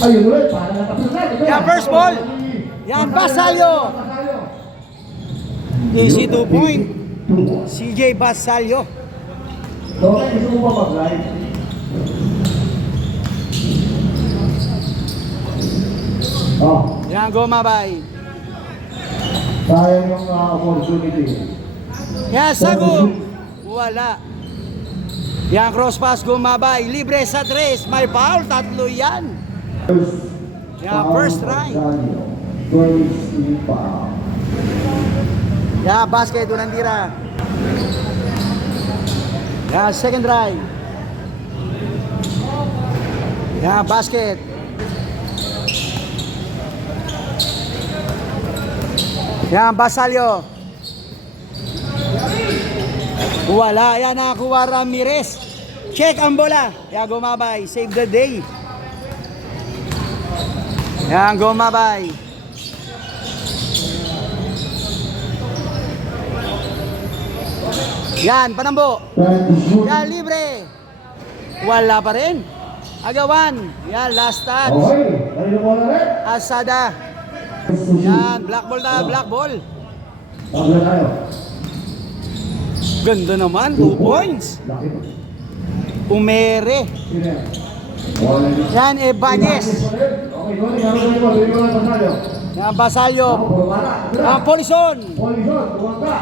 Ayun ulit, para nakasunod. Yan, first ball. Yan, Basalio. Easy 2 point. CJ Basalio. Okay, gusto mo ba mag-live? Oh, Yan, Gomabay. sayang yung opportunity. Yan, Sagum. Wala. Yan, cross pass, Gomabay. Libre sa 3. May foul, 3 yan. Yan, first try. Yan, basket, unang tira. Yan, second try. Yan, basket. Yan, Basalio. Wala. Yan, nakakuha Ramirez. Check ang bola. Yan, Gomabay. Save the day. Yan, Gomabay. Yan, Panambo. Yan, libre. Wala pa rin. Agawan. Yan, last touch. Okay, kanino mo na rin? Asada. Yan, black ball na, black ball. Pagla tayo. Ganda naman, 2 points. Laki mo. Umere. Sino yan? Wala din. Yan, Ebañez. Okay, Tony, ano ba ito? Bili mo lang Basalio. Yan, Basalio. Puro bala. Yan, Polison. Polison, tuwag ka.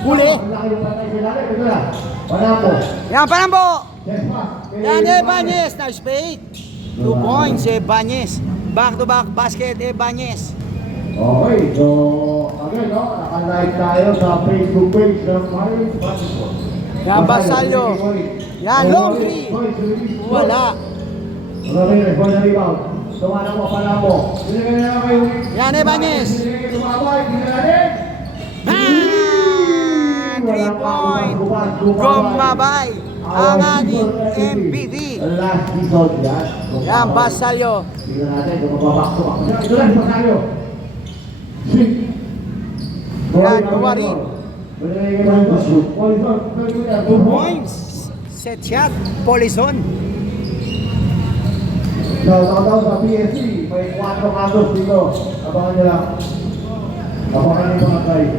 Huli. Ang laki yung patay sila. Ito na. Wala po. Yan, Panambo. Yes, ma. Yan, Ebañez. Nice fake. 2 points, Ebañez. Back to back basket, Ebañez. Okay, so again, no, naka-live tayo sa Facebook page ng Pirates Basketball. Yan, Basalio. Yan, long three. Wala. Ramirez, ball na rebound. Tumana mo, pala mo. Binigyan na kayo. Yan, Ebañez. Binigyan tumabay, binigyan natin. Bang! 3 point. Gomabay. Ang ating MVP. Last result yan. Yan, Basalio. Tingnan natin kung mababakso ako. Ito lang, Basalio. Yan, Nuwari. 2 2 points. Set shot, Polison. Shoutout sa PSC. May 4 kasos dito. Abangan nyo lang. Abangan nyo mga guys.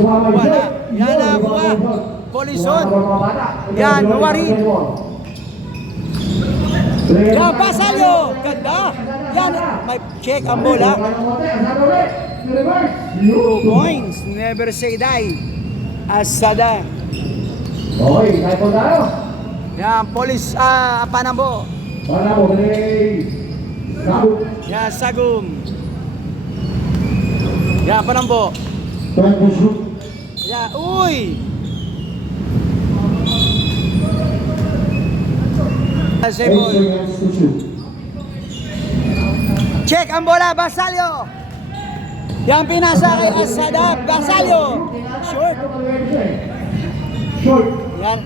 Wala. Yan na, buka. Polison. Yan, Nuwari. Yan, Basalio. Ganda. Yan, may check ang bola. 2 points. Never say die. Asada. Okay, kahit po tayo. Yan, Panambo. Wala mo, play. Sabu. Yan, Sagum. Yan, Panambo. Try to shoot. Yan, uy. Seboy. Seconds to shoot. Check ang bola, Basalio. Yan, pinasa kay Asada. Basalio. Short. Short. Yan.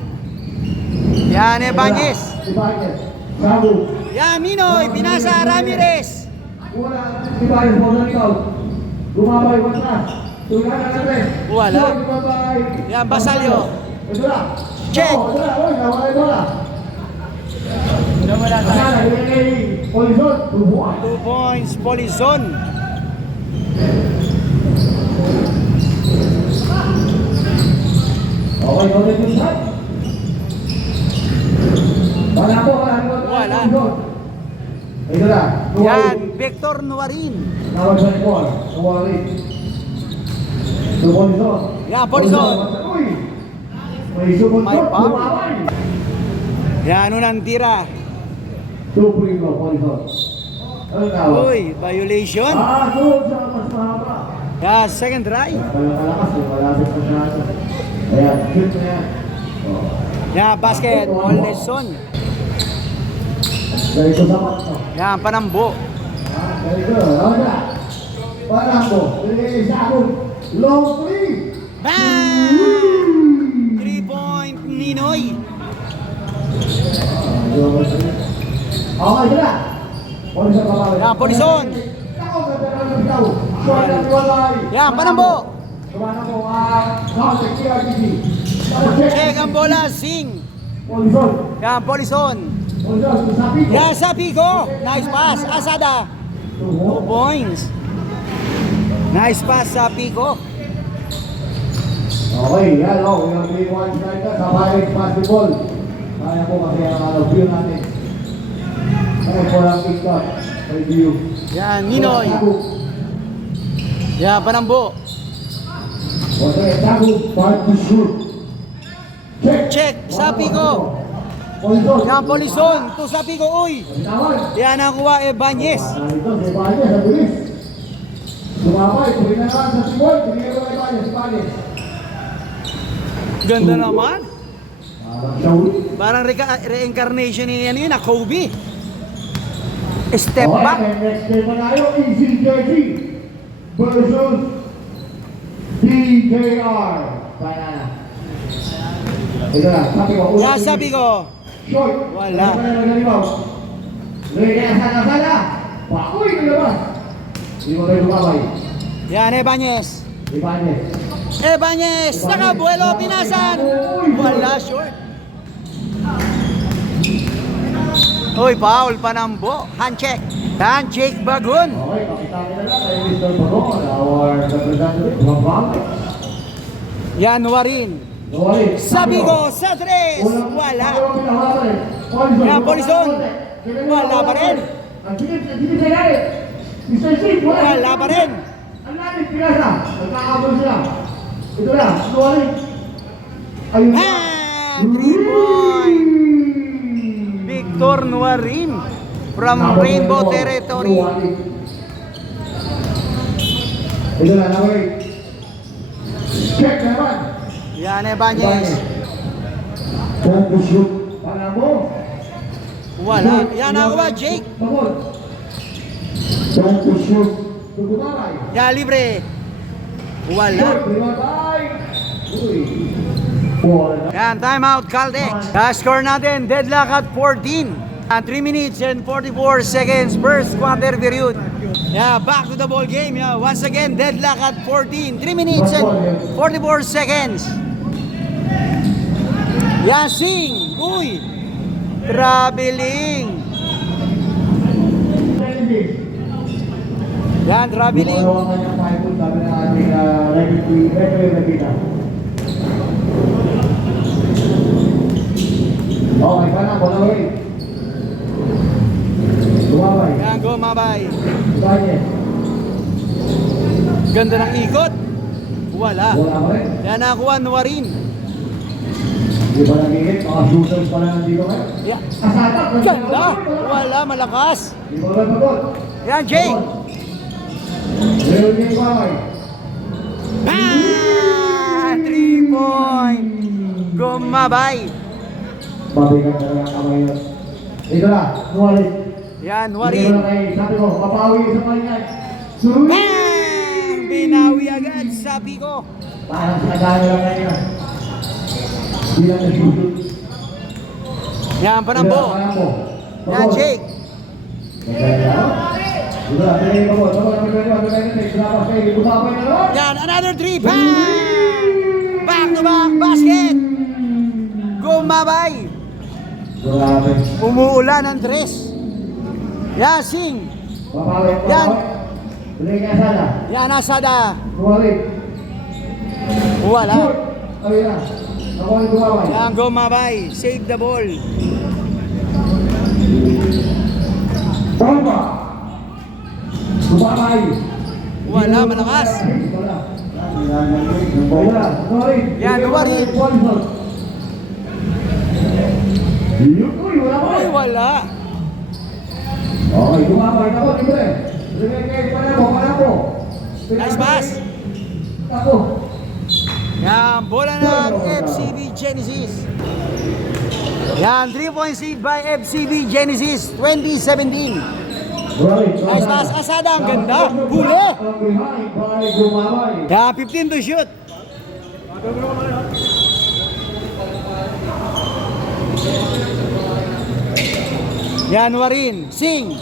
Yan, Ebañez. Ibanez. Sabu. Yan, Minoy. Pinasa Ramirez. Wala. Ibanez mo na ikaw. Gumabay mo na. Tulad na natin. Wala. Short, gumabay. Yan, Basalio. Ito na. Check. Ito na. Uy, nawala yung bola. Asana, ilagay kay Polison. 2 points, Polison. Okay, ulit yung shot. Wala po, Wala. Ito na. Yan, Victor Nuarin. Nawag sa ball. Nuwari. Polison. Yan, Polison. Uy! May subot May ko. foul. Lumaway. Yan, unang tira. 2 free throw, Polison. Ano tawag? Uy, violation. Doon sa mas mahaba. Yan, second try. Kaya kalakas, malapit pa siya. Ayan, shoot na yan. Oh. Yan, basket, Olson. Ganito sa mat. Yan, Panambo. Ganito. Ano na? Parang mo. Sa akong long three. Bang! 3 point, Ninoy. Okay, ito na. Polison pa ba? Yan, Polison. Yan, Panambo. Kumana mo, South KRTG. Check ang bola, Sing. Polison. Yan, Polison. Yan sa Pico. Nice pass. Asada. 2 points. Nice pass sa Pico. Okay, yan o. Yung 3-1 striker sa Pirates Basketball. Kaya po kasi ang view natin. Kaya po lang TikTok. Review. Yan, Ninoy. Yan, Panambo. Okay, Tago, part to shoot. Check sa Pico. Yan, Polison. To sa Pico. Uy. Yan ang kuha Ebanez. Ito, si Ibanez, ang bilis. Sumabay, tuloy na naman sa Tibol. Tuloy na naman Ibanez. Ganda naman. Shawi. Parang reincarnation ni ano yun, Kobe. Step back. Okay, next game na tayo, Easy Jersey versus DJR. Banana. Ito na, sabi ko. Yan, sabi ko. Short. Wala. Lagay na sana. Pakoy na labas. Hindi mo tayo lumabay. Yan, Ebanez. Ibanez. Ebanez. Nakabuelo, pinasan. Wala, short. Uy, foul, Panambo. Handshake. Handshake, Bagun. Okay, pakita nila lang kay Mr. Bagon, our representative from Bangkok. Yan, Warin. Norin. Sabi ko, sa tres. Wala. Yan, Polison. Wala pa rin. Ang gilid na galit. Mr. Steve, Wala pa rin. Ang lalim, pinasa. Nagkakabol sila. Ito na, Norin. Ayun na. Ah, 3 point. Victor Nuarin from Rainbow Territory. Ito na, Norin. Check naman. Yan, Ebanez. Time to shoot. Para mo. Wala. Yan ako ba, Jake? Pagod. Time to shoot. Tugumaray. Yan, libre. Wala. Short, limatay. Uy. Ball na. Yan, timeout, Caltex. Score natin, deadlock at 14. 3 minutes and 44 seconds, first quarter period. Yeah, back to the ball game. Yeah, once again, deadlock at 14. 3 minutes and 44 seconds. Yeah, sing. Uy. Traveling. Yan, traveling. Yung kanyang 5 foot, sabi na ating referee nakita. Okay, pana, bola ulit. Lumabay. Yan, go, mabay. Ibanez. Ganda ng ikot. Wala. Bola pa rin. Yan, nakuha, Nuarin. Di ba nagigit? Mga shooters pala nandito kayo. Yeah. Asada. Ganda. Wala, malakas. Di ba ba pagod? Yan, Jake. Meron niya Ibanez. Ah! 3 point. Gumabay. Mabigat na lang ang kamay yun. Ito na, Nuwalit. Yan, Ito Warin. na kay, sabi ko, mapawi sa kanya. Bang! Binawi agad, sabi ko. Parang sa dami lang kanya. Hindi lang nag-shoot. Yan, Panambo. Yan, Jake. Yan, another 3. Bang! Back to back, basket. Gumabay. Grabe. Umuulan ng tres. Yan, sing. Yan. Tuloy ka sana. Yan, Asada. Nuwalit. Wala. Shoot. Ayun na. Ako ang tumaway. Yan, Gumabay. Save the ball. Bomba. Tumaway. Wala, malakas. Wala. Wala. Nuwalit. Yan, Nuwalit. Uy, wala pa Ay, rin. wala. Okay, tumaway na ako. Libre. Libre kayo. Panabo. Nice pass. Ako. Yan, bola ng FCB Genesis. Yan, 3-point lead by FCB Genesis 2017. Nice pass, Asada, ang ganda. Huli. Yan, 15 to shoot. Yan, Warin. Sing.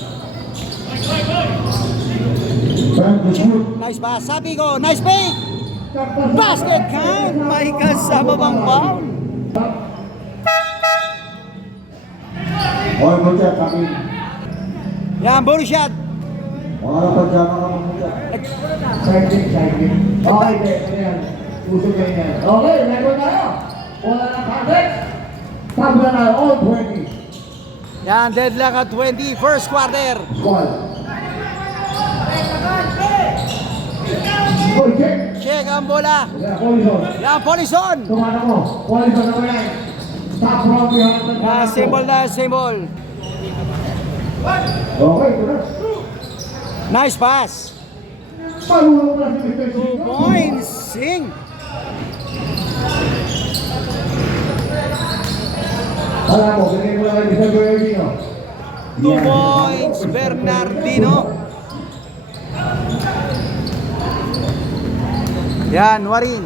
Nice pass. Sabi ko, nice fake. Basket count. May kasama bang foul? Okay, Butcher, kami. Yan, bonus shot. Pangarap pa dyan ka mamulat. Cycling. Okay, ganyan. Puso ganyan. Okay, meron tayo. Wala na carpet. Tabla na all 20. Yan, deadlock at 20, first quarter. Squad. Boy, check. Check ang bola. Yeah, Polison. Yan, Polison. Tumana mo. Polison na wala. Stop from behind. Symbol na, symbol. Okay, ito na. Nice pass. Marunong na si Mr. 2 points. Sing. Alam mo, ganyan mo lang kay Mr. Bernardino. 2 points, Bernardino. Yan, Warin.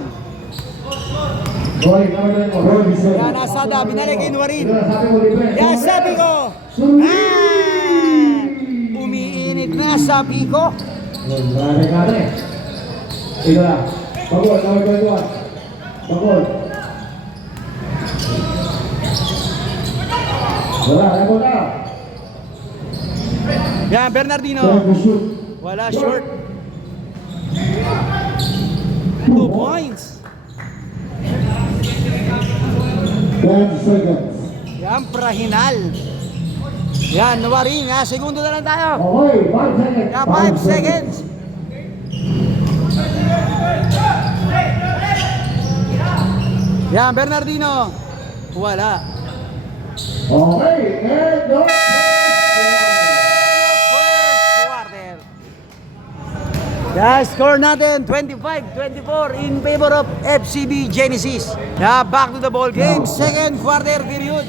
Roy, kamay mo. Roy, Mr. Yan, Asada, binalik in Warin. Sabi mo, libre. Yan, sabi ko. Umiinit na, sabi ko. Maraming natin. Ito na. Pagod, number 21. Pagod. Wala, ano na? Yan, Bernardino. Shoot. Wala, short. 2 points. 10 seconds. Yan, Prahinal. Yan, Warin. Yan, segundo na lang tayo. Okay, 5 seconds. Yan, 5 seconds. Yan, Bernardino. Wala. Okay, and go. First quarter. Yeah, score natin 25-24 in favor of FCB Genesis. Yeah, back to the ball game. Second quarter period.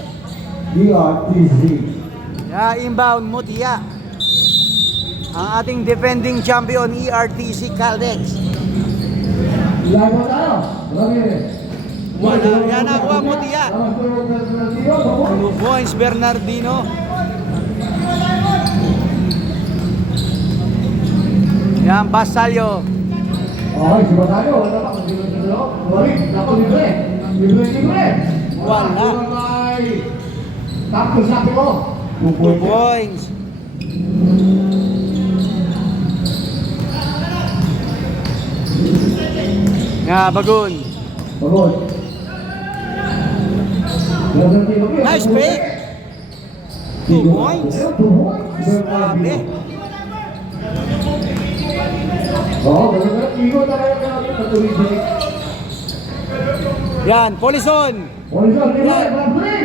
DRTZ. Yeah, inbound Mutia. Ang ating defending champion ERTC Caldex. Ilan mo tayo? Ramirez. Wala. Yan nakuha Mutia. 2 points Bernardino. Yan, Basalyo. Okay, si Batalyo. Wala pa. Balik. Dapat libre. Libre. Wala. Tapos sabi ko. 2 points. Nga, Bagun. Pagod. Nice pick. 2 points. 2 points. Sabi. Oo, gano'n. Ikot na kayo natuloy. Yan, Polison. Polison, Yan. libre.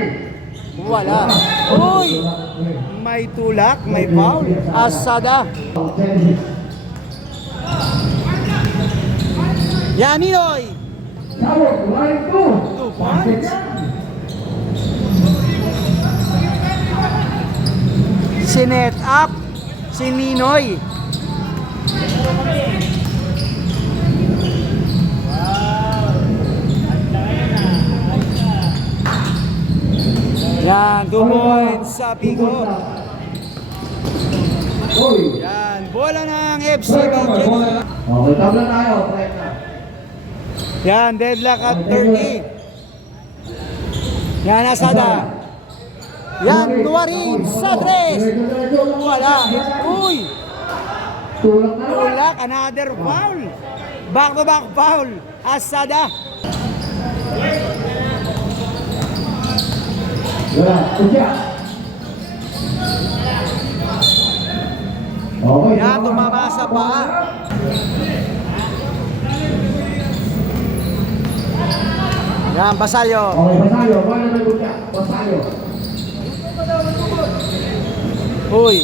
Wala. Uy! May tulak, may foul. Asada. Yan, Ninoy. Sabot, line 2. 2 points. Sinet up si Ninoy. Yan, 2 points sa Pico. Uy. Yan, bola ng FCB Genesis. Okay, tabla tayo. Right na. Yan, deadlock at 30. Yan, Asada. Yan, Tuwarin sa tres. Wala. Uy! Tulak na naman. Tulak, another foul. Back to back foul. Asada. Wala, kutya. Okay. Yan, tumama sa paa. Yan, Basalyo. Okay, Basalyo. Wala na kutya. Basalyo. Uy.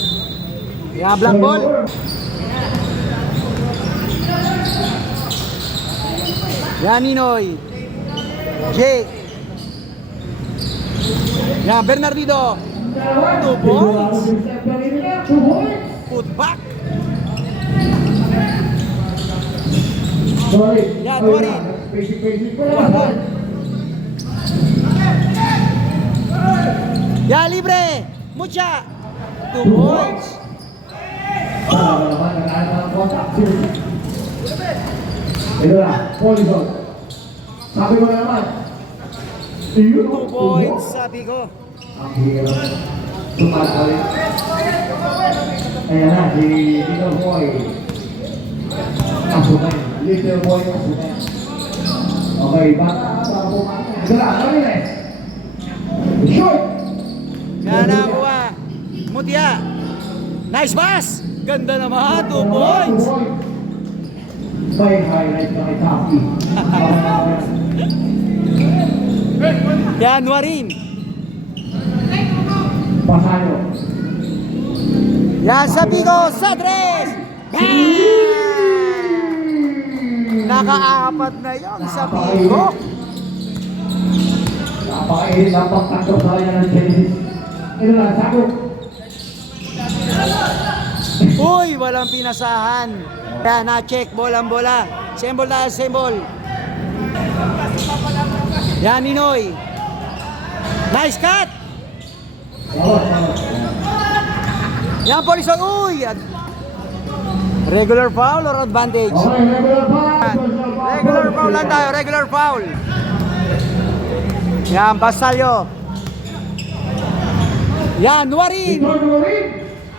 Yan, black ball. Yan, Ninoy. Jake. Yan, Bernardino. 2 points. 2 points. Put back. Sorry. Yan, Tuwarin. Basic po Wala. lang. Yan, libre. Mucha. 2 points. Ito na, Polison. Sabi mo na naman. 2 points, sabi ko. Ang hirap. Sumat pa rin. Ayan na, si Little Boy. Asumay. Little Boy asumay. Okay, bata po. Gala, Ramirez. Shoot! Yan na kuha. Mutya. Nice pass. Ganda naman. 2 points. May highlight na kay Taki. Yan, Warin. Pasayo. Yan, sabi ko, sa tres. Nakaapat na yun, sabi ko. Napakainit ang pagtakot sa kanya ng Genesis. Ito lang, sako. Uy, walang pinasahan. Yan, na-check, bolang bola. Sembol tayo, sembol. Yan, Ninoy. Nice cut. Yan, Polison. Uy! Regular foul or advantage? Okay, regular foul. Regular foul lang tayo, regular foul. Yan, Basalyo. Yan, Warin.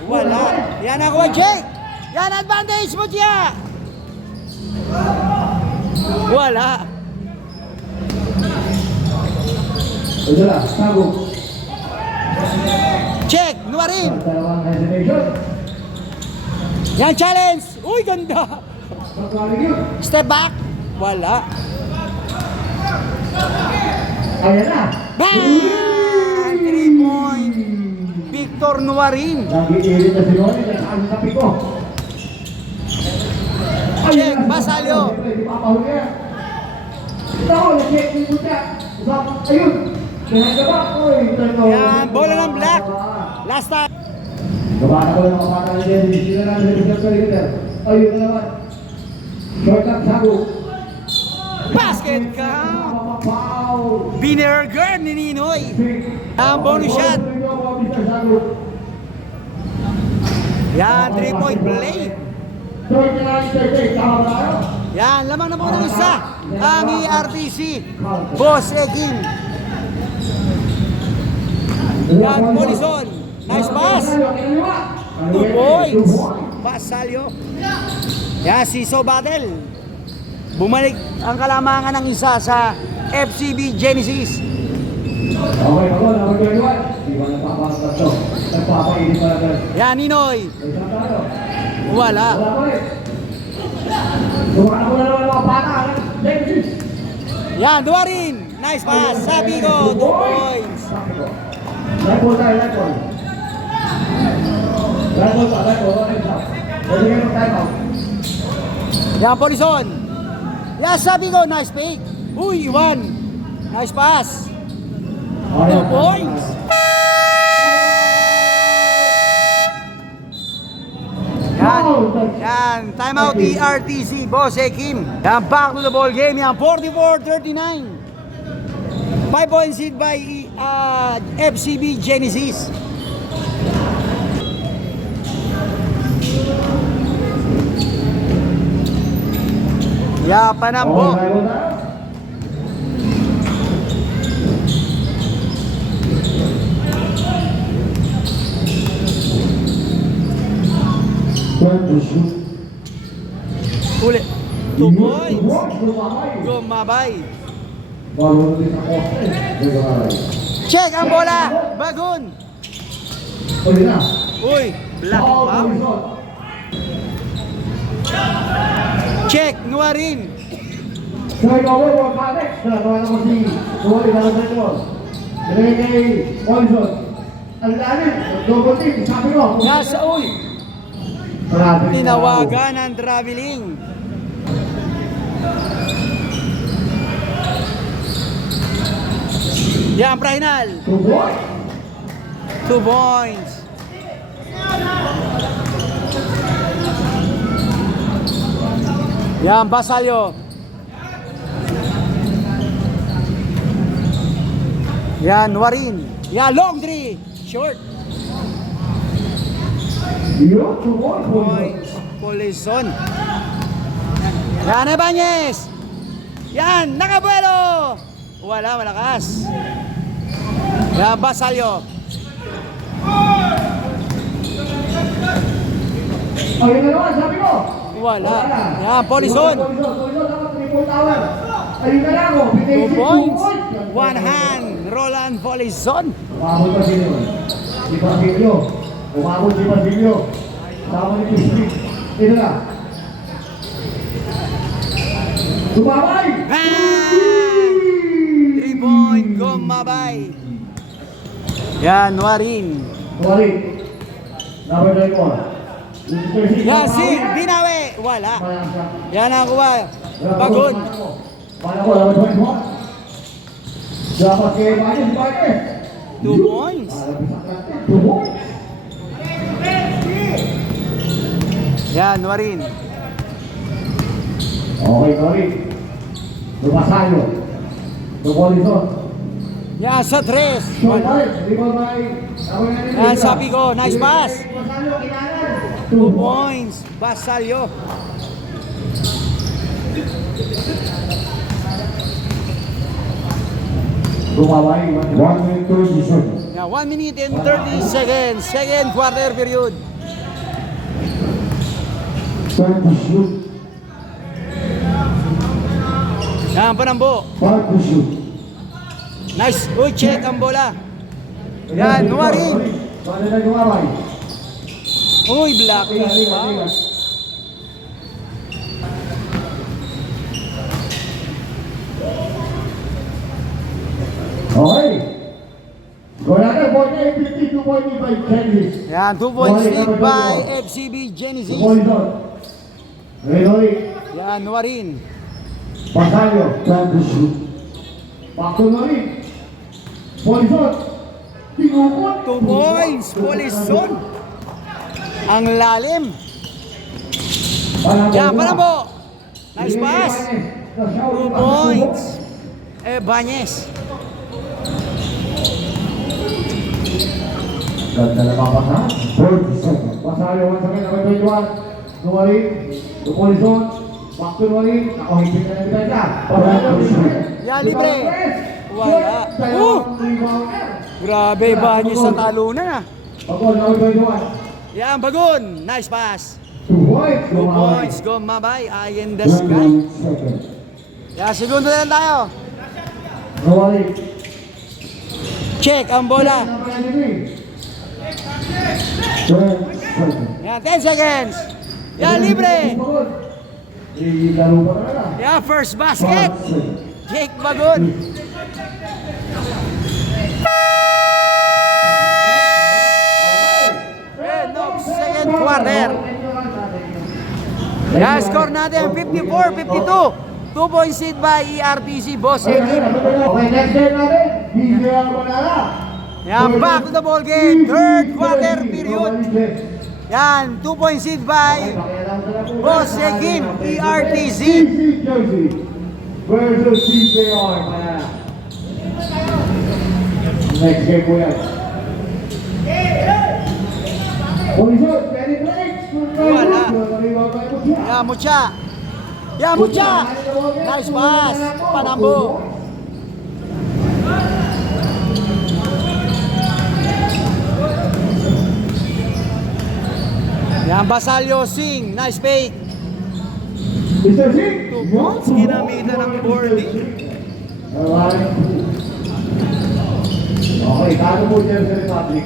Wala. Yan ako, Jake. Yan, advantage mo siya. Wala. Ito lang, sako. Check, Warin. Dalawang hesitation. Yan, challenge. Uy, ganda. Pagkaling yun. Step back. Wala. Ayan na. Bang! 3 point. Victor Nuarin. Nag-iilit na si Ronnie. Nasaan sa piko. Check, Basalyo. Ipapahuli yan. Ito, check mo siya. Ayun. Kaya ka ba? Yan, bola ng black. Last time. Gabata ko lang mga bata niya. Sila na nilipit sa liter. Ayun na naman. Short up, sako. Basket count. Foul. Winner guard ni Ninoy. Ang bonus shot. Yan, 3-point play. Yan, lamang na po ng isa. Ang ERTC. Boss Egin. Yan, Polison. Nice pass. 2 points. Basalyo. Yan, Siso Battle. Bumalik ang kalamangan ng isa sa FCB Genesis. Okay, ako, number 21. Di ba nagpapasok to? Nagpapainit pa lang. Yan, Ninoy. Isang talo. Wala. Wala pa rin. Sumakata ko na naman mga bata. Genesis. Yan, Duwarin. Nice pass. Sabi ko, 2 points. Light ball tayo, light ball. Light ball pa, light ball. Pwede kayo mag-time out. Yan, Polison. Yan, sabi ko, nice fake. Uy, Iwan. Nice pass. 2 points. Yan, time out ERTC, Boss Ekim. Yan, back to the ball game. Yan, 44-39. 5-point seed by FCB Genesis. Ya, Panambo. Okay, light ball tayo. Uli. 2 points. Gumabay. Check ang bola. Bagun. Uy, black foul. Check, Nuarin. Nasa uy. Tinawagan ang traveling. Yan, Prahinal. 2 points. Yan, Basalyo. Yan, Warin. Yan, long 3. Short. Points. Polison. Yan, Ebanez. Yan, nakabuelo. Wala, malakas. Yan, Basalyo. Ayun na naman, sabi ko. Wala. Yan, Polison. Polison, dapat triple tower. Ayun na lang, oh. 2 points. One hand. Roland Polison. Umabot pa sila yun. Si Basilio. Umabot si Basilio. Sama ni Pislik. Ito na. Sumabay! Bang! 3-point gumabay. Yan, Warin. Sorry. Number 9 mo. Yan, si Binawi. Wala. Yan ang kuha. Bagon. Para ko, number 20 mo. Dapat kay Bayan, Bayan. 2 points. 2 points. Yan, Warin. Okay, sorry. Lumasayo. Lupolison. Yan, sa 3. Wala. Yan, sabi ko. Nice pass. 2 points. Basalyo. Lumaway, 1 minute 30 seconds. Yan, 1 minute and 30 seconds. Second quarter period. 20 shoot. Yan, Panambo. 5 to shoot. Nice. Uy, check ang bola. Yan, Warin. Paano na lumaway? Uy, black. Okay. Go natin, 42.5 Kansas. Yan, 2 points lead by FCB Genesis. Polison. Renori. Yan, Warin. Basalio. 10 to shoot. Back to Nori. Polison. Tinukot. 2 points. Polison. Ang lalim. Yan, Panambo. Nice pass. 2 points. Banyes. Ganda na mapasa. 40 seconds. Basalio once again, number 21. Nori. Polison. Back to Nori. Ako, hipin na ng bita. Yan, libre. Wala. Grabe, Banyes sa talunan ah. Pagod, number 21. Yan, Bagon. Nice pass. 2 points. 2 points. Gumabay. Eye in the sky. Yan, segundo na lang tayo. Nori. Check ang bola. Number 93. 10 seconds. Yan, 10 seconds. Yan, libre. Laro pa na lang. Yan, first basket. Jake Bagon. End of second quarter. Yan, score natin 54-52. 2 points lead by ERTC Boss Ekin. Okay, next game natin. DJ Albanara. Yan, back to the ball game. Third quarter period. Yan, 2 points lead by Boss Ekin, ERTC. Jersey versus DJ Albanara. Next game po yan. Polison, Benny Blake. Wala. Yan, Mucha. Yan, Mucha. Nice pass. Panambo. Yan, Basalio Sing. Nice fake. Mr. Singh. 2 points. Ginamitan ng boarding. Okay, talo po dyan sa Republic.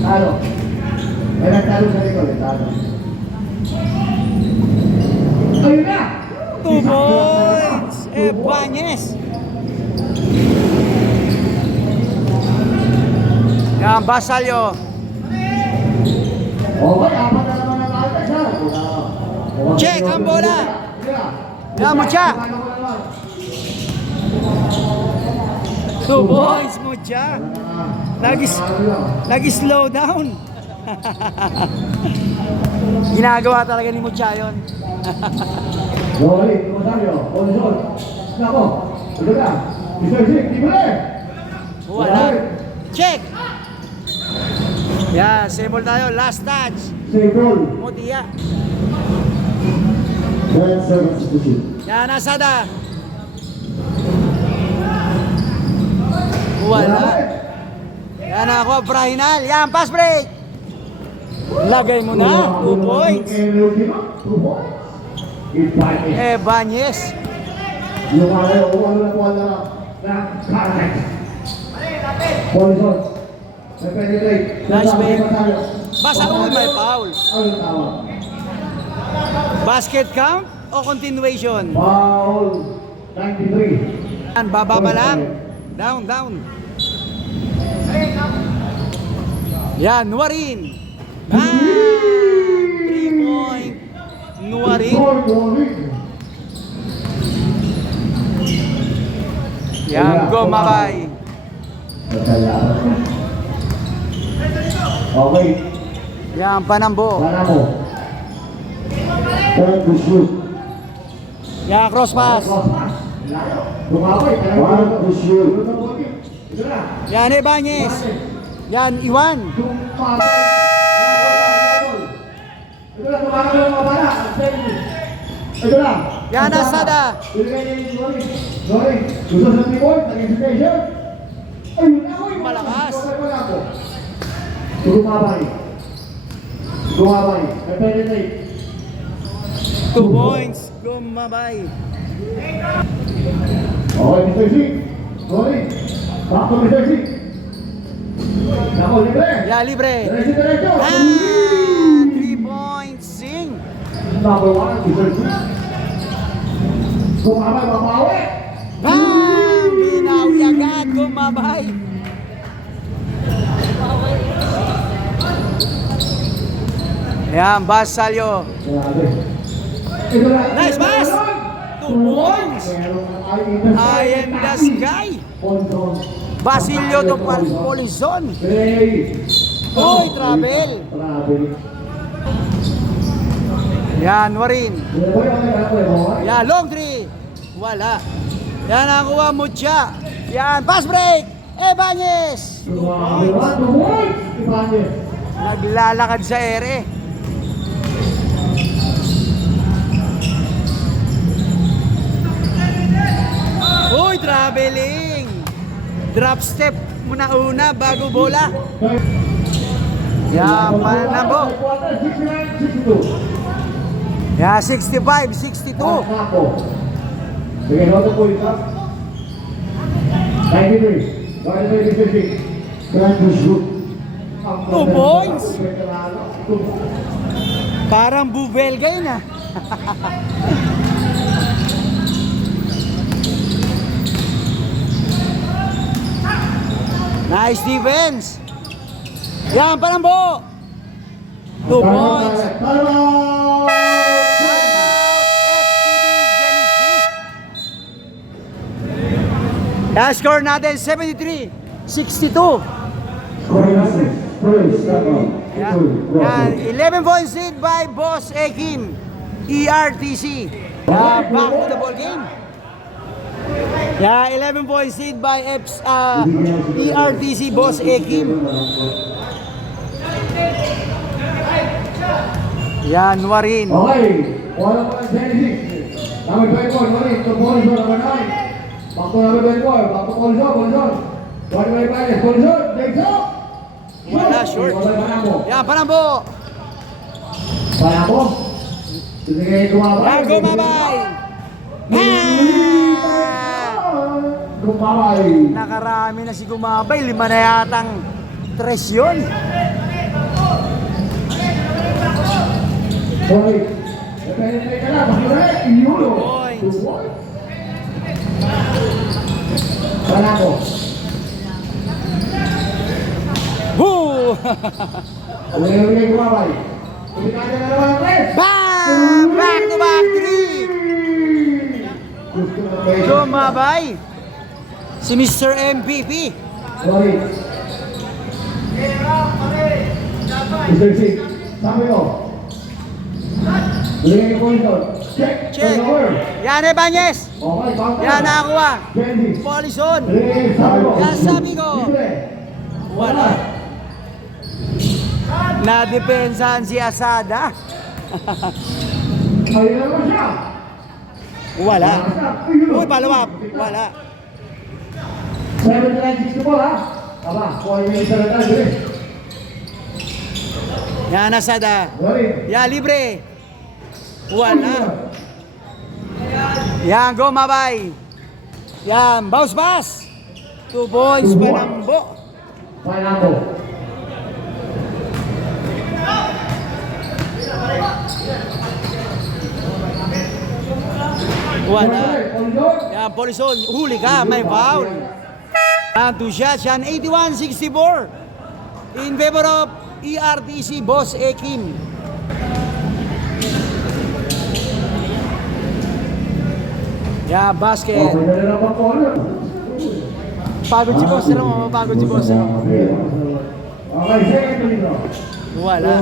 Talo. May nagtalo sa likod, talo. Ayun na! 2 points. Banyes. Yan, Basalio. Okay, apat na naman ang altas ha. Check ang bola. Yan, Mucha. 2 points, Mucha. Nag-slow down. Ginagawa talaga ni Mucha yun. Rory, Rosario, Polison. Nako, ito na. Mr. Singh, di ba eh? Wala. Check. Yan, symbol tayo. Last touch. Save ball. Mutia. 10 seconds to shoot. Yan, Asada. Wala. Yan ako, Brahinal. Yan, pass break. Lagay mo na. 2 points. 2 points. Ibanez. Ebanez. Yung ano na po na Carnex. Poison. Penetrate. Nice play. Basta may foul. Ano tawag? Basket count o continuation? Foul 93. Yan, baba pa lang. Down, down. Yan, Nuarin. 3 point. Nuarin. Yan, Gomabay. Okay. Yan, Panambo. Para mo. Turn to shoot. Yan, cross pass. Lumabay. One to shoot. Ito na. Yan, Ebanez. Yan, Iwan. Ito na, tumakas ng mga bala. Ito na. Yan, Asada. Ilagay niya yung sorry. Gusto sa tibol, naging station. Ayun na, uy. Malakas. Lumabay. Lumabay. Penetrate. 2 points. Gomabay. Okay, Mr. C. Sorry. Back to Mr. C. Nako, libre. Yan, libre. Diretso. 3 points. Sing. Number 1, Mr. C. Kumabay, mapawi. Bam! Binawi agad. Gomabay. Yan, Basalyo. Ito na. Nice pass. 2 points. I am the sky. Basilio to Polizon. Uy, travel. Yan, Warin. Yan, long 3. Wala. Yan, nakuha Mucha. Yan, pass break. Ebanez. 2 points. Naglalakad sa ere. Uy, traveling. Drop step muna una bago bola. Yan, Panambo. Yan, 65, 62. Sige, noto po ito. 93. Bakit ito yung 56? Try to shoot. 2 points. Parang Bubelgay na. Nice defense. Yan, Panambo. 2 points. Kaya score natin 73-62. Yan, 11 points lead by Boss Ekim, ERTC. Back to the ball game. Yeah, 11 points lead by ERTC Boss Ekim. Yan, Warin. Okay, wala pa ng Genesis. Number 24, Warin. To Polizon, number 9. Back to number 24. Back to Polizon. What do I buy? Polizon, takes up. Wala, short. Yan, Panambo. Panambo. Sige, Gumabay. Yan, Gumabay. Gumabay. Nakarami na si Gumabay. 5 na yatang 3 yun. Okay. Depende ka na. Bakit inulo? 2 points. Panambo. Woo! Uli-uli Gumabay. Kumikanya na naman ang press. Bam! Back to back 3. Gumabay. Si Mr. MVP. Sorry. Mr. C. Sabi ko. Uli-uli Polizon. Check. Check. Turnover. Yan, Ebanez. Okay, counter. Yan, nakakuha. Genesis. Polizon. Sabi ko. Yan, sabi ko. Libre. Wala. Nadepensahan si Asada. Ayun naman siya. Wala. Uy, palawap. Wala. 79-64 ha. Aba, kuha yung isa na tayo, bilis. Yan, Asada. Wari. Yan, libre. Wala. Yan, go, Mabay. Yan, bounce pass. 2 points, Panambo. Panambo. Wala. Yan, Polison. Huli ka, may foul. Yan, 2 shots. Yan, 81-64. In favor of ERTC, Boss Ekim. Yan, basket. Okay, dala na pa po. Pagod si Boss, ano? Pagod si Boss. Okay, second free throw. Wala.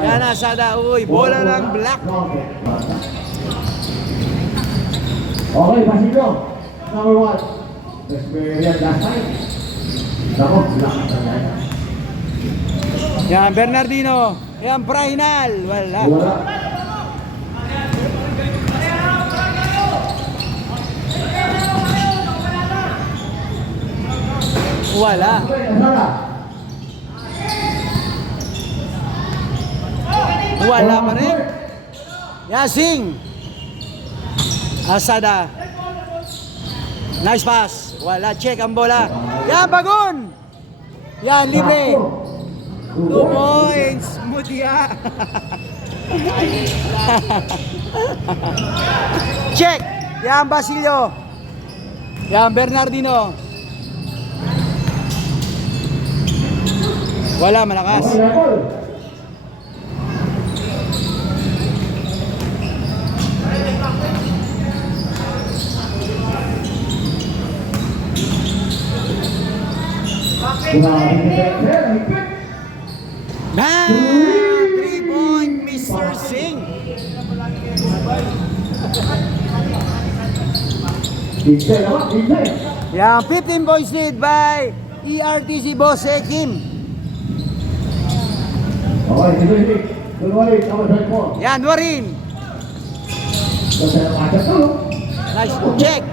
Yan, Asada. Uy, bola ng black. Okay, Basilio. Number 1. Experience last time. Ako, black na tayo. Yan, Bernardino. Yan, Prahinal. Wala. Wala. Wala. Okay, Asara. Wala pa rin. Yasing. Asada. Nice pass. Wala. Check ang bola. Yan, Bagon. Yan, libre. 2 points. Mutia. Check. Yan, Basilio. Yan, Bernardino. Wala, malakas. Okay, Apple. Ah, 3-point, Mr. Singh. Yan, 15 points lead by ERTC Boss Ekim. Okay, sige. Tulungan ako sa po. Yan, Warin. Nice check.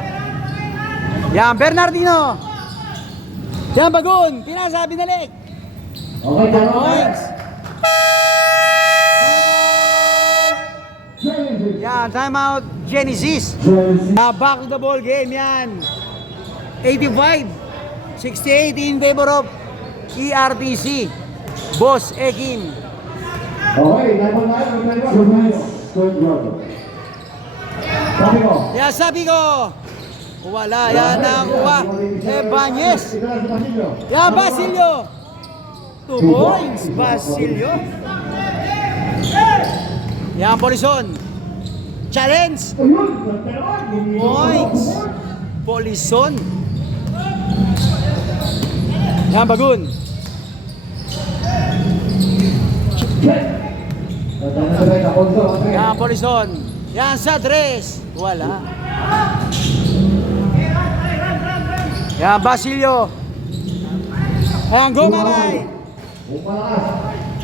Yan, Bernardino. Yan, Bagun. Pinasabi na lek. Okay, 10 points. Yan, timeout Genesis. Back to the ball game yan. 85-68 in favor of ERTC. Boss Ekim. Okay, dapat tayo. Sabi ko. Yan, sabi ko. Wala, yan nakuha. Banyes. Yan, Basilio. 2 points, Basilio. Yan, Polison. Challenge. 2 points. Polison. Yan, Bagun. Yan, Polison. Yan, Sadres. Wala. Yan, Basilio. Yan, Gomalay.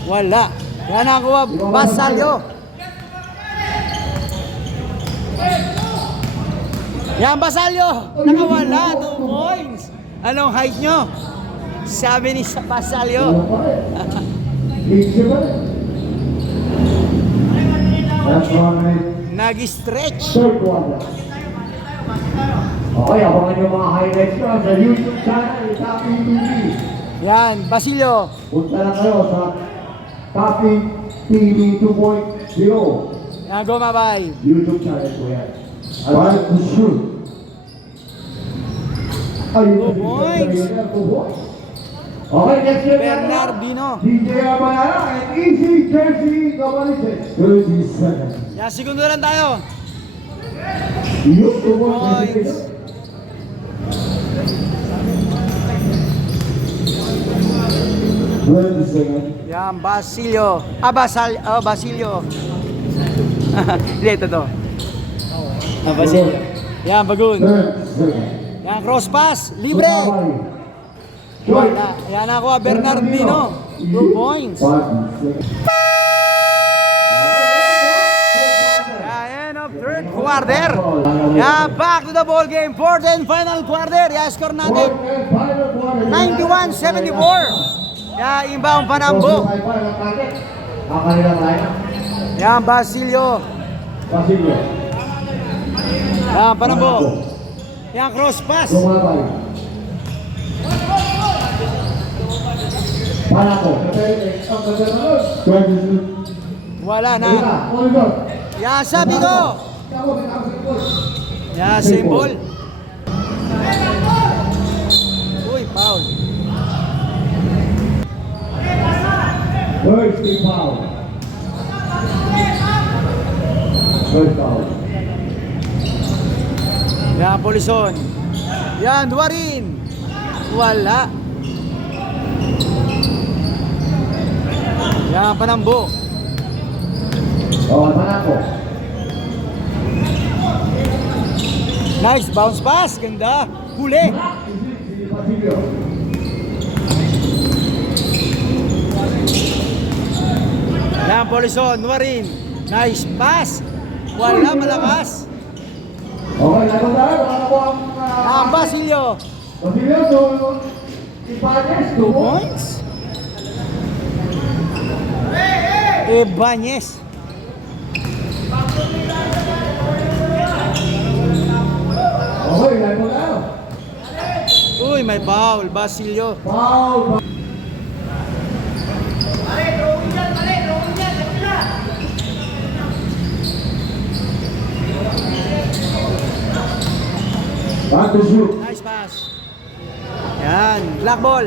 Wala. Yan nakuha, Basilio. Yan, Basilio. Nakawala, 2 points. Anong height nyo? Sabi ni Basilio. Nag-stretch. Okay, abangan yung mga highlights nyo sa YouTube channel, Tapping TV. Yan, Basilio. Punta lang kayo sa Tapping TV 2.0 Yan, Gomabay. YouTube channel ko yan. Alright, to shoot. Ayun, 2 points. 2 points. Okay, next game. Bernardino. DJ Amayara and Easy Jersey Gabalites. 30 seconds. Yan, segundo lang tayo. Yung 2 Points. Yan, Basilio. Basilio. Hindi, ito to. Basilio. Yan, Bagun. Yan, cross pass. Libre. Wala. Yan ako, Bernardino. 2 points. Yan, end of third quarter. quarter. Yan, back to the ball game. Fourth and final quarter. Yan, score natin. 91-74. Yan, inbound Panambo. Ang kanilang line. Yan, Basilio. Basilio. Yan, Panambo. Yan, cross pass. Lumabay. Panambo. Wala na. Yan, sabi ko. Yan, same ball. Uy, foul. First foul. First foul. Yan, Polison. Yan, Duwarin. Wala. Yan, Panambo. Panambo. Nice bounce pass. Ganda. Huli. Basilio. Yan, Polison. Duwarin. Nice pass. Wala, malakas. Okay, lagot tayo. Ano po ang... Yan, Basilio. Basilio, so... Ibanez, 2 points. Ibanez. Okay, lagot tayo. Uy, may foul. Basilio. Foul. Back to shoot. Nice pass. Yan, black ball.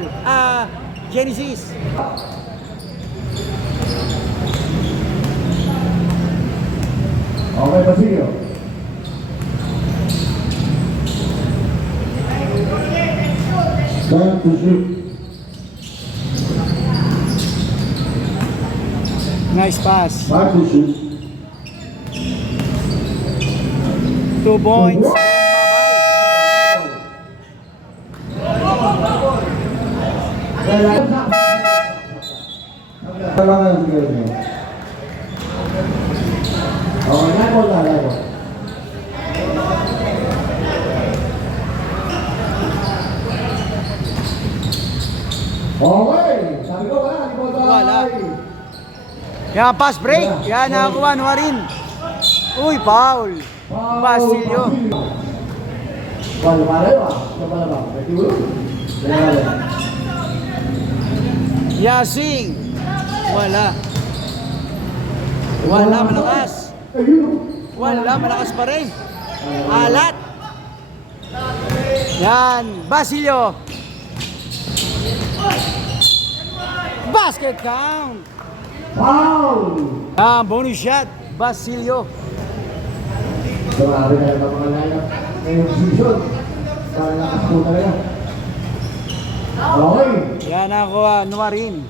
Genesis. Okay, Basilio. Back to shoot. Nice pass. Back to shoot. 2 points. Kailangan siguro niyo. Okay, lagot na, lagot. Okay, sabi ko wala, lagot na. Wala. Yan, pass break. Yan, nakakuha nwa rin. Uy, foul. Basilio. Wala malayo ah. Wala ba? Pwede ulo. Wala. Yasing. Wala. Wala, malakas. Wala, malakas pa rin. Alat. Yan, Basilio. Basket count. Foul! Yan, bonus shot. Basilio. Grabe na yung mga lineup ngayong season. Para lakas po talaga. Okay. Yan nakakuha nwa rin.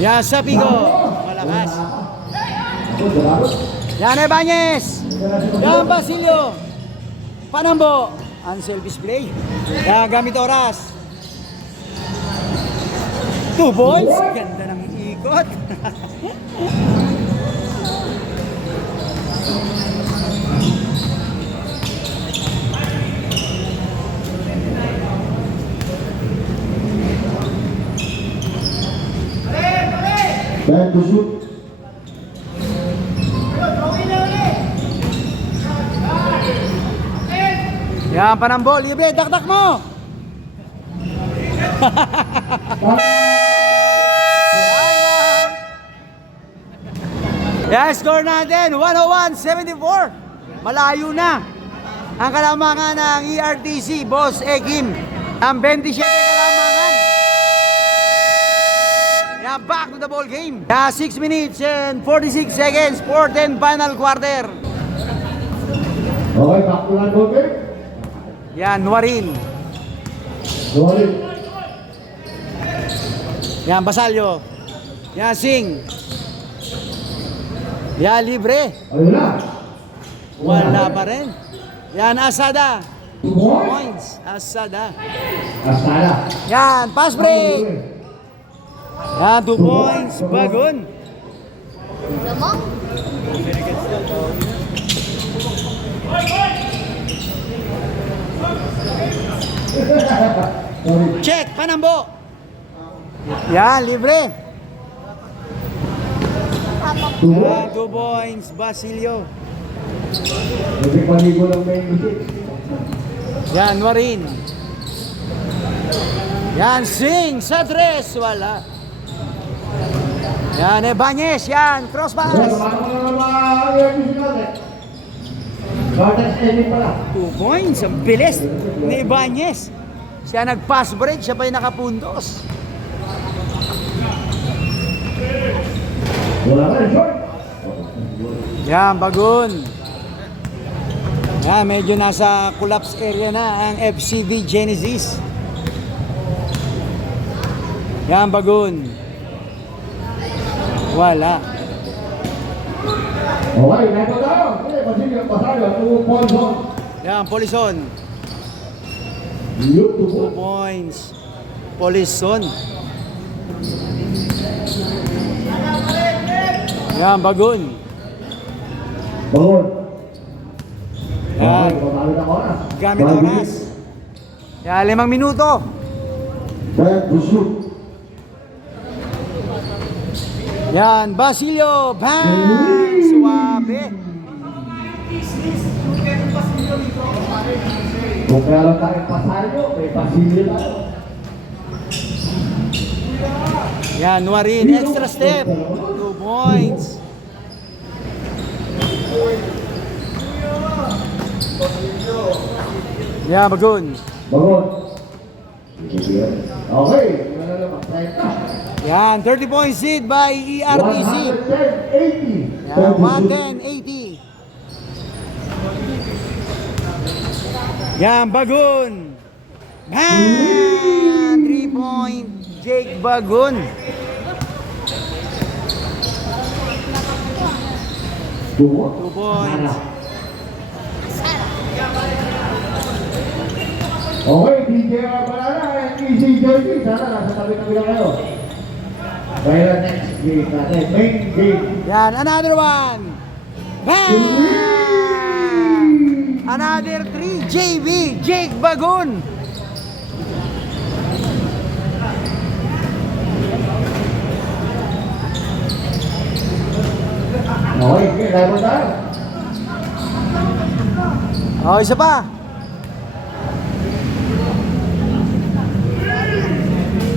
Yan, sa Pico. Malakas. Yan, Ibanez. Yan, Basilio. Panambo. Unselfish play. Yan, gamit oras. 2 points. Ganda ng ikot. Back to shoot. Yan, Panambo. Libre. Dakdak mo. Yan, score natin. 101-74. Malayo na. Ang kalamangan ng ERTC, Boss Ekim. Ang 27 kalamangan. Yan, back to the ball game. Yan, 6 minutes and 46 seconds. Fourth and final quarter. Okay, back to land ball game. Yan, Nuarin. Sorry. Yan, Basalio. Yan, Sing. Yan, libre. Ayun na. Wala pa rin. Yan, Asada. 2 points. Points. Asada. Asada. Yan, pass break. Yan, 2 points, Bagon. Lamang. Sorry. Check, Panambo. Yan, libre. Yan, 2 points, Basilio. Kasi paligo lang may music. Yan, Warin. Yan, Sing sa 3. Wala. Yan, Ebanez. Yan, cross pass. Tumatak mo na mga music natin. Garden ending pala. 2 points, ang bilis ni Ebanez. Siya nag-pass break, siya pa yung nakapuntos. Wala ka rin, short. Yan, Bagon. Yan, medyo nasa collapse area na ang FCB Genesis. Yan, Bagon. Wala. Okay, neto tayo. Okay, Basilio, Basilio, 2 points on. Yan, Polison. 2 points. Polison. Yan, Bagon. Bangon. Yan. Okay, pamalo na oras. Gamit oras. Yan, 5 minuto. Bayan, busuk. Yan, Basilio. Bang! Suwabe. Kung meron tayong Pasalio, may Basilio tayo. Yan, Warin. Extra step. 2 points. Yan, Bagon. Bangon. Okay, ano naman, 30. Yan, 30 points seed by ERTC. 110-80. Yan, 110-80. Yan, Bagon. Bang! 3 point. Jake Bagon. Tumo. 2 points. Okay, DJ Barala and Easy Jersey. Sana nasa tabi-tabi lang kayo. Dahil next game natin, main game. Yan, another one. Bang! Another 3. JB. Jake Bagon. Okay, laban tayo. Oh, isa pa.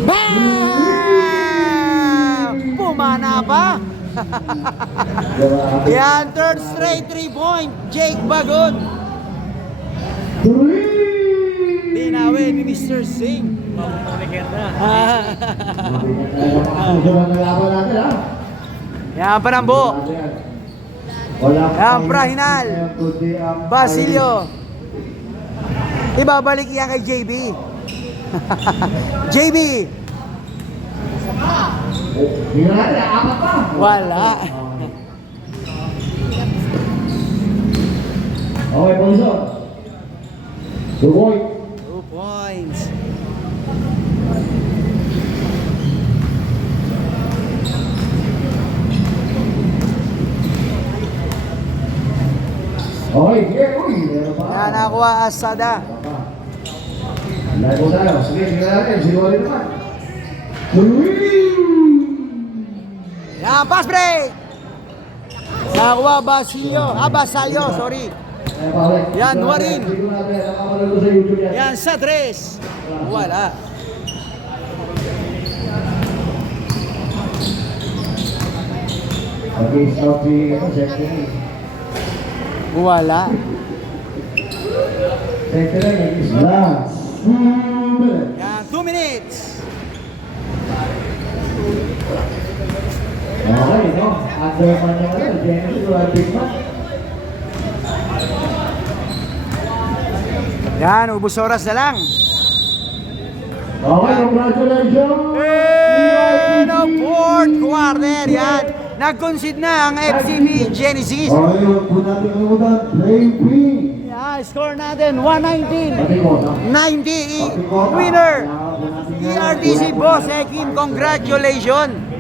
Bang! Pumana pa. Yan, third straight 3 point. Jake Bagon. Dinawin ni Mr. Singh. Susunod na laban natin, ha? Yan, Panambo. Yan, Prahinal. Basilio. Ibabalik yan kay JB. JB. Hindi na natin, apat pa. Wala. Okay, Polison. 2 point. 2 points. Okay, sige, uy. Meron pa. Yan, nakuha Asada. Laban tayo. Sige, sige natin. Sinuwalin naman. Yan, pass break. Nakuha Basilio. Basalio, sorry. Yan, Warin. Yan, sa 3. Wala. Okay, stop si Secretary. Wala. Secretary, is last. Yan, 2 minutes. Okay, no? Under man yung ano, Genesis, wala big man. Yan, ubos oras na lang. Okay, congratulations! And ang fourth quarter, yan. Nag-concede na ang FCB Genesis. Okay, huwag po natin kalimutan, play free. Yeah, score natin 119. Pati ko, no? 90. Winner! ERTC Boss Ekin, congratulations!